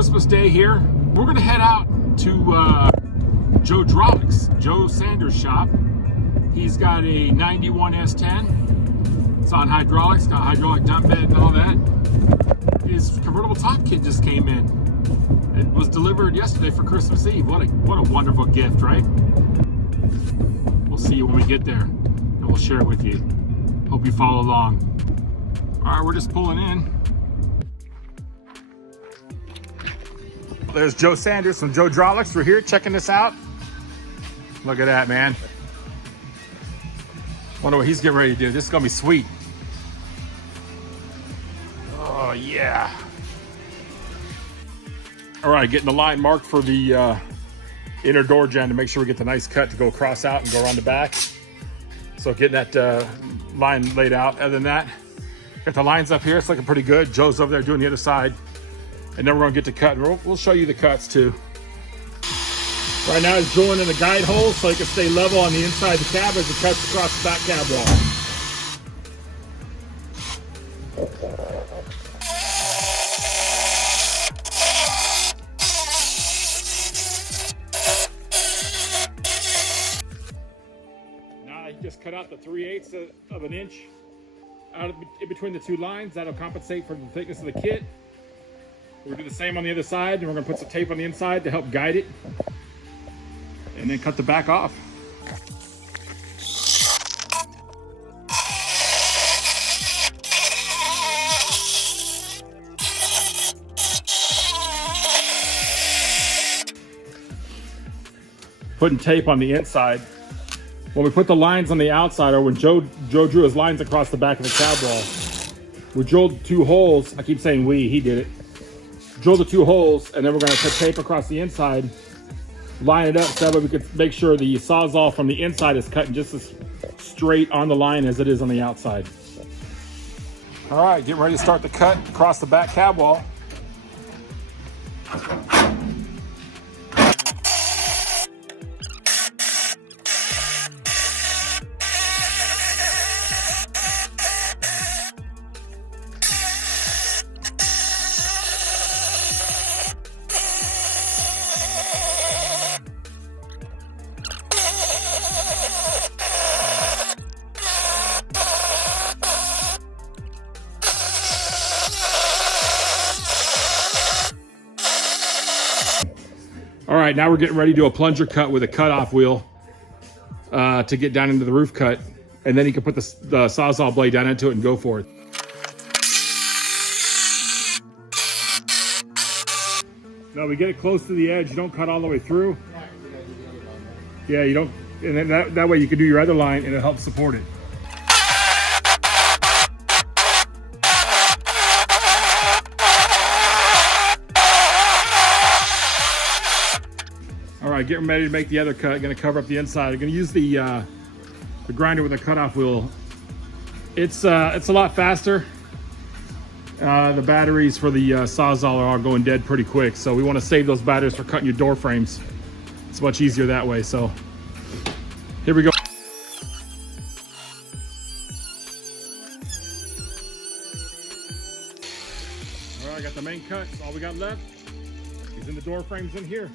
Christmas Day here. We're gonna head out to Joedrolics, Joe Sanders' shop. He's got a 91 S10. It's on hydraulics, got hydraulic dump bed and all that. His convertible top kit just came in. It was delivered yesterday for Christmas Eve. What a wonderful gift, right? We'll see you when we get there, and we'll share it with you. Hope you follow along. All right, we're just pulling in. There's Joe Sanders from Joedrolics. We're here checking this out. Look at that, man. Wonder what he's getting ready to do. This is gonna be sweet. Oh yeah. All right, getting the line marked for the inner door jamb to make sure we get the nice cut to go across out and go around the back. So getting that line laid out. Other than that, got the lines up here. It's looking pretty good. Joe's over there doing the other side. And then we're gonna get to cut. We'll show you the cuts too. Right now he's drilling in the guide hole so he can stay level on the inside of the cab as it cuts across the back cab wall. Now he just cut out the 3/8 of an inch out in between the two lines. That'll compensate for the thickness of the kit. We'll do the same on the other side, and we're gonna put some tape on the inside to help guide it. And then cut the back off. Putting tape on the inside. When we put the lines on the outside, or when Joe drew his lines across the back of the cab wall, we drilled 2 holes. I keep saying we, he did it. Drill the 2 holes, and then we're gonna put tape across the inside, line it up so that we could make sure the sawzall from the inside is cutting just as straight on the line as it is on the outside. All right, getting ready to start the cut across the back cab wall. All right, now we're getting ready to do a plunger cut with a cutoff wheel to get down into the roof cut. And then you can put the sawzall blade down into it and go for it. No, we get it close to the edge. You don't cut all the way through. Yeah, you don't, and then that way you can do your other line and it helps support it. All right, getting ready to make the other cut. Gonna cover up the inside. I'm gonna use the grinder with a cutoff wheel. It's a lot faster. The batteries for the sawzall are all going dead pretty quick, so we want to save those batteries for cutting your door frames. It's much easier that way. So here we go. All right, I got the main cut. All we got left is in the door frames in here.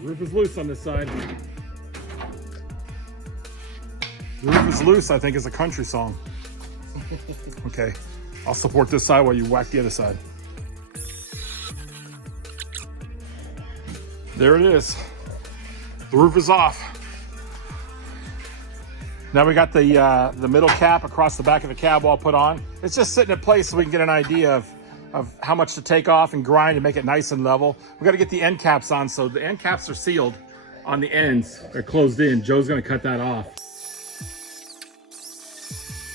The roof is loose on this side. The roof is loose, I think, is a country song. Okay, I'll support this side while you whack the other side. There it is. The roof is off. Now we got the middle cap across the back of the cab wall put on. It's just sitting in place so we can get an idea of how much to take off and grind and make it nice and level. We got to get the end caps on, so the end caps are sealed on the ends. They're closed in. Joe's going to cut that off.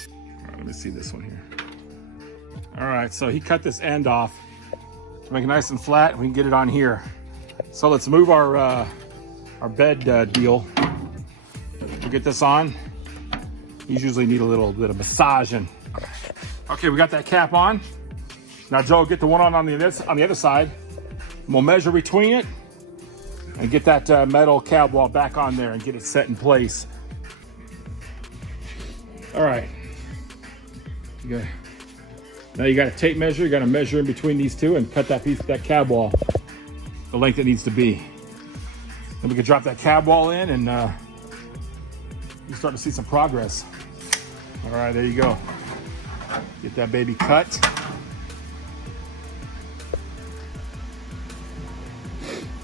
All right, let me see this one here. All right, so he cut this end off to make it nice and flat. We can get it on here. So let's move our bed deal. We'll get this on. These usually need a little bit of massaging. Okay, we got that cap on. Now, Joe, get the one on the other side. And we'll measure between it and get that metal cab wall back on there and get it set in place. All right. Now you got a tape measure. You got to measure in between these two and cut that piece, that cab wall, the length it needs to be. Then we can drop that cab wall in and you start to see some progress. All right, there you go. Get that baby cut.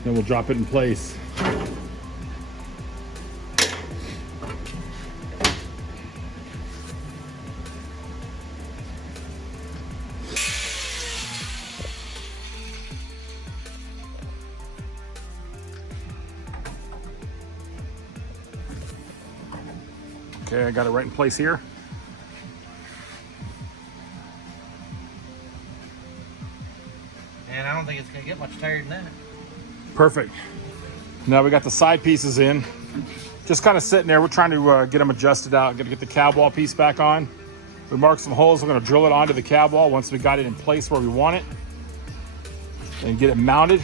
Then we'll drop it in place. Okay, I got it right in place here. And I don't think it's gonna get much tighter than that. Perfect. Now we got the side pieces in. Just kind of sitting there. We're trying to get them adjusted out. Gonna get the cab wall piece back on. We marked some holes. We're gonna drill it onto the cab wall once we got it in place where we want it. And get it mounted.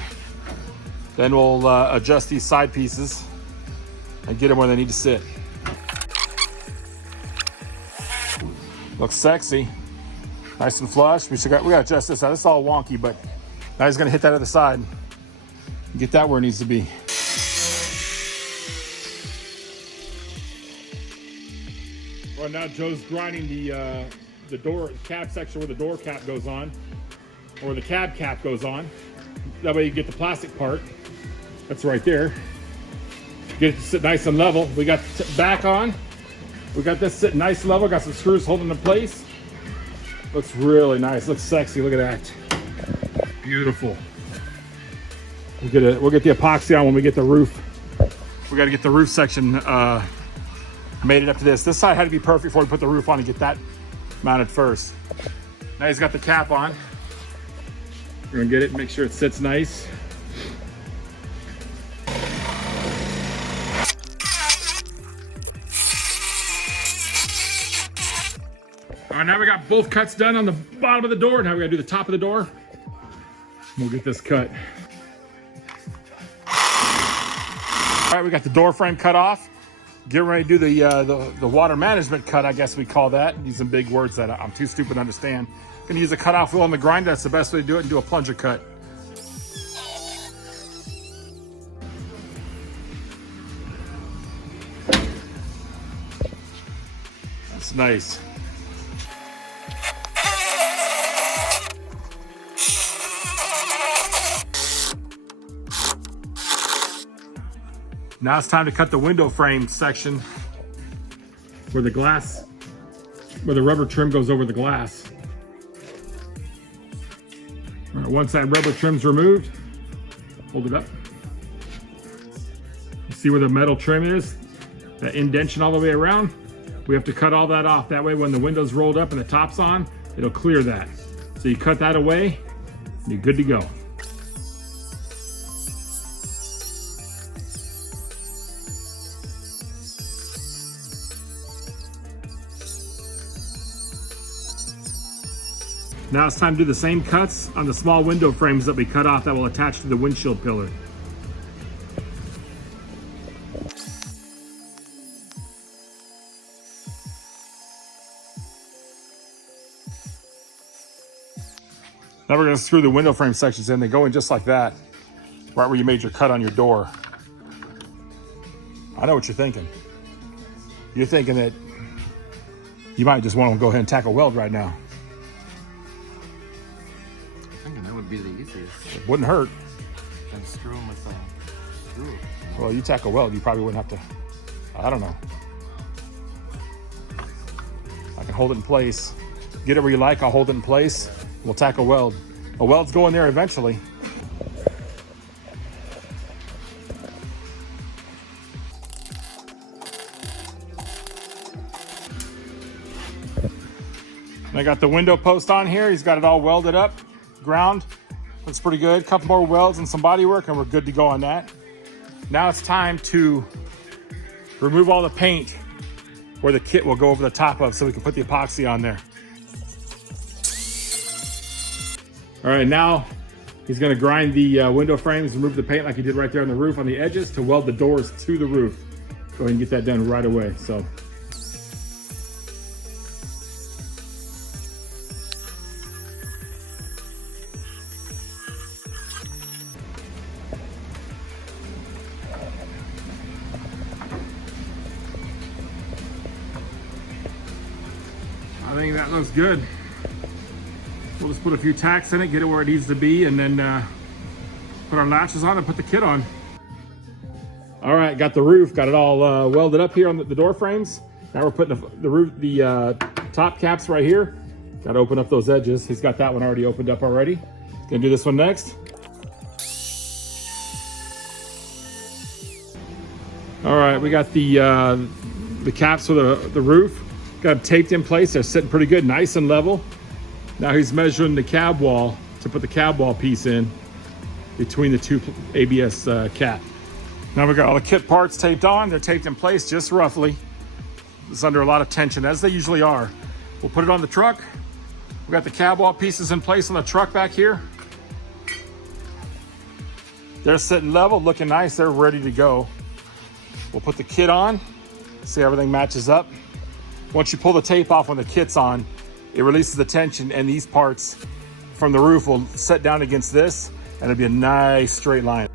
Then we'll adjust these side pieces and get them where they need to sit. Looks sexy. Nice and flush. We gotta adjust this out. It's all wonky, but now he's gonna hit that other side. Get that where it needs to be. Well, now Joe's grinding the door cab section where the door cap goes on, or the cab cap goes on. That way you get the plastic part. That's right there. Get it to sit nice and level. We got the back on. We got this sitting nice and level. Got some screws holding it in place. Looks really nice. Looks sexy. Look at that. Beautiful. We'll get the epoxy on when we get the roof. We got to get the roof section made it up to this. This side had to be perfect before we put the roof on and get that mounted first. Now he's got the cap on. We're gonna get it, make sure it sits nice. All right, now we got both cuts done on the bottom of the door. Now we gotta do the top of the door. We'll get this cut. All right, we got the door frame cut off. Getting ready to do the water management cut, I guess we call that. Using big words that I'm too stupid to understand. Gonna use a cutoff wheel on the grinder. That's the best way to do it, and do a plunger cut. That's nice. Now it's time to cut the window frame section where the glass, where the rubber trim goes over the glass. All right, once that rubber trim's removed, hold it up. You see where the metal trim is? That indentation all the way around? We have to cut all that off. That way when the window's rolled up and the top's on, it'll clear that. So you cut that away, and you're good to go. Now it's time to do the same cuts on the small window frames that we cut off that will attach to the windshield pillar. Now we're going to screw the window frame sections in. They go in just like that, right where you made your cut on your door. I know what you're thinking. You're thinking that you might just want to go ahead and tack a weld right now. Be the easiest. It wouldn't hurt. And screw them with a screw. Well, you tack a weld, you probably wouldn't have to. I don't know. I can hold it in place. Get it where you like, I'll hold it in place. We'll tack a weld. A weld's going there eventually. And I got the window post on here. He's got it all welded up. Ground looks pretty good. A couple more welds and some body work and we're good to go on that. Now it's time to remove all the paint where the kit will go over the top of so we can put the epoxy on there. All right, now he's gonna grind the window frames, remove the paint like he did right there on the roof on the edges to weld the doors to the roof. Go ahead and get that done right away. So I think that looks good. We'll just put a few tacks in it, get it where it needs to be, and then put our latches on and put the kit on. All right, got the roof, got it all welded up here on the door frames. Now we're putting the roof, the top caps right here. Got to open up those edges. He's got that one already opened up already. Gonna do this one next. All right, we got the caps for the roof. Got them taped in place. They're sitting pretty good, nice and level. Now he's measuring the cab wall to put the cab wall piece in between the two ABS cap. Now we got all the kit parts taped on. They're taped in place just roughly. It's under a lot of tension, as they usually are. We'll put it on the truck. We got the cab wall pieces in place on the truck back here. They're sitting level, looking nice. They're ready to go. We'll put the kit on, see how everything matches up. Once you pull the tape off when the kit's on, it releases the tension, and these parts from the roof will set down against this, and it'll be a nice straight line.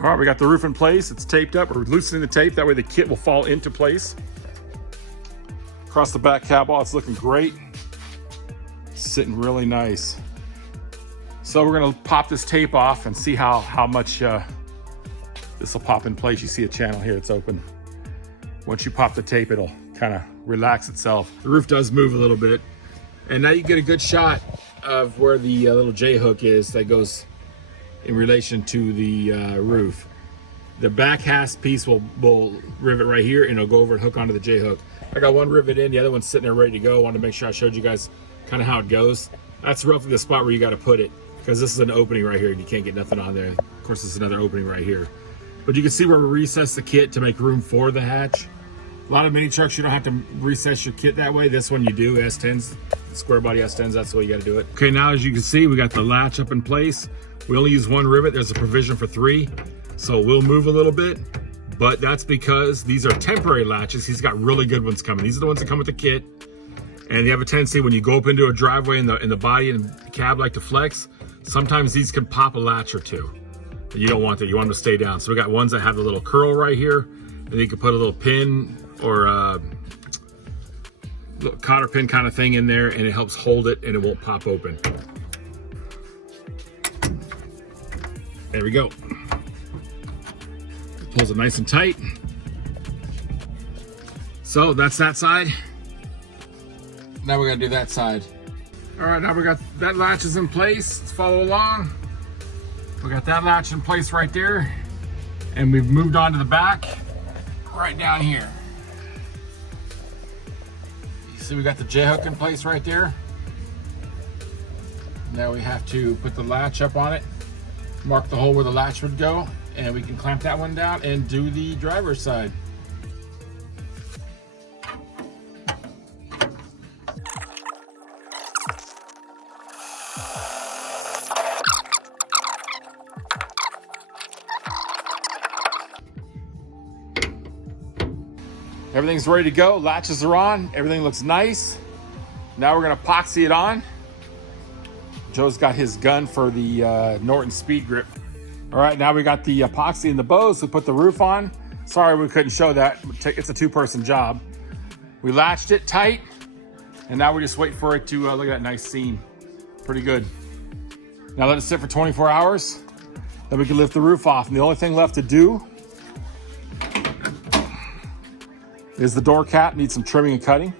All right, we got the roof in place. It's taped up. We're loosening the tape. That way the kit will fall into place. Across the back cab wall, it's looking great. Sitting really nice. So we're gonna pop this tape off and see how much this will pop in place. You see a channel here, it's open. Once you pop the tape, it'll kind of relax itself. The roof does move a little bit. And now you get a good shot of where the little J hook is that goes in relation to the roof. The back hasp piece will rivet right here, and it'll go over and hook onto the J hook. I got one rivet in, the other one's sitting there ready to go. I wanted to make sure I showed you guys kind of how it goes. That's roughly the spot where you got to put it, because this is an opening right here and you can't get nothing on there. Of course, there's another opening right here. But you can see where we recess the kit to make room for the hatch. A lot of mini trucks, you don't have to recess your kit that way. This one you do, S10s, square body S10s, that's the way you got to do it. Okay, now as you can see, we got the latch up in place. We only use one rivet. There's a provision for 3. So we'll move a little bit, but that's because these are temporary latches. He's got really good ones coming. These are the ones that come with the kit. And they have a tendency when you go up into a driveway and the body and the cab like to flex, sometimes these can pop a latch or two. And you don't want that, you want them to stay down. So we got ones that have the little curl right here, and you can put a little pin or a little cotter pin kind of thing in there, and it helps hold it and it won't pop open. There we go. Pulls it nice and tight. So that's that side. Now we gotta do that side. All right, now we got that latch is in place. Let's follow along. We got that latch in place right there. And we've moved on to the back, right down here. You see we got the J-hook in place right there. Now we have to put the latch up on it, mark the hole where the latch would go, and we can clamp that one down and do the driver's side. Everything's ready to go. Latches are on. Everything looks nice. Now we're gonna epoxy it on. Joe's got his gun for the Norton Speed Grip. All right, now we got the epoxy and the bows. We put the roof on. Sorry we couldn't show that. It's a 2-person job. We latched it tight, and now we just wait for it to look at that nice seam. Pretty good. Now let it sit for 24 hours. Then we can lift the roof off. And the only thing left to do is the door cap. Needs some trimming and cutting.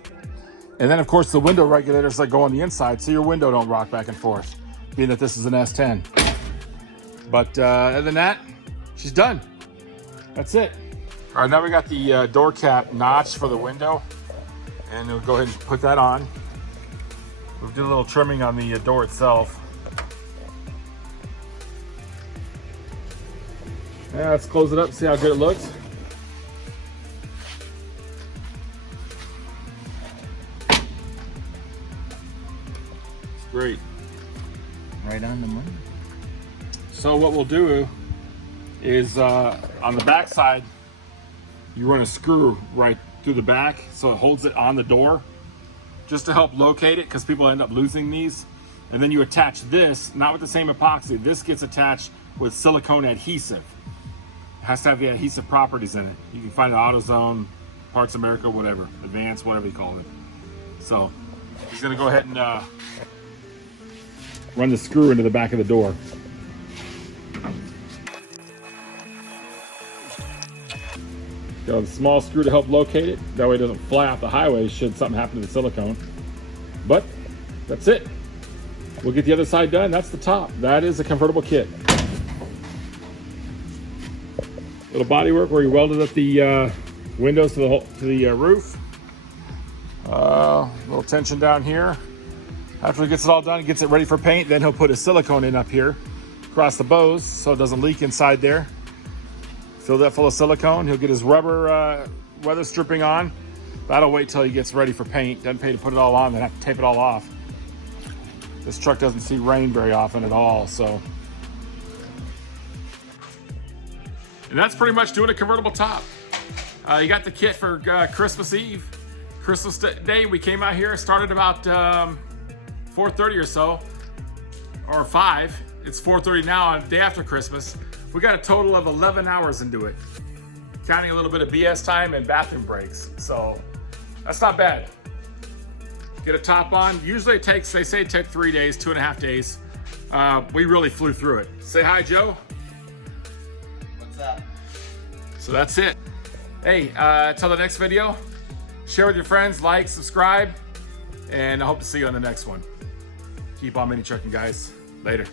And then of course the window regulators that go on the inside so your window don't rock back and forth, being that this is an S10. But other than that, she's done. That's it. All right, now we got the door cap notch for the window, and we'll go ahead and put that on. We'll do a little trimming on the door itself. Yeah, let's close it up and see how good it looks. It's great. Right on the money. So what we'll do is on the back side, you run a screw right through the back so it holds it on the door, just to help locate it, because people end up losing these. And then you attach this, not with the same epoxy. This gets attached with silicone adhesive. It has to have the adhesive properties in it. You can find it at AutoZone, Parts America, whatever, Advance, whatever you call it. So He's gonna go ahead and run the screw into the back of the door. Got a small screw to help locate it. That way it doesn't fly off the highway should something happen to the silicone. But that's it. We'll get the other side done. That's the top. That is a convertible kit. Little body work where he welded up the windows to the roof. Little tension down here. After he gets it all done, he gets it ready for paint, then he'll put his silicone in up here across the bows so it doesn't leak inside there. Fill that full of silicone. He'll get his rubber weather stripping on. That'll wait till he gets ready for paint. Doesn't pay to put it all on, then have to tape it all off. This truck doesn't see rain very often at all, so. And that's pretty much doing a convertible top. You got the kit for Christmas Eve. Christmas Day, we came out here, started about 4:30 or so, or 5. It's 4:30 now, and day after Christmas. We got a total of 11 hours into it, counting a little bit of BS time and bathroom breaks. So that's not bad. Get a top on. Usually it takes, they say it took 3 days, 2.5 days. We really flew through it. Say hi, Joe. What's up? So that's it. Hey, till the next video, share with your friends, like, subscribe, and I hope to see you on the next one. Keep on mini trucking, guys. Later.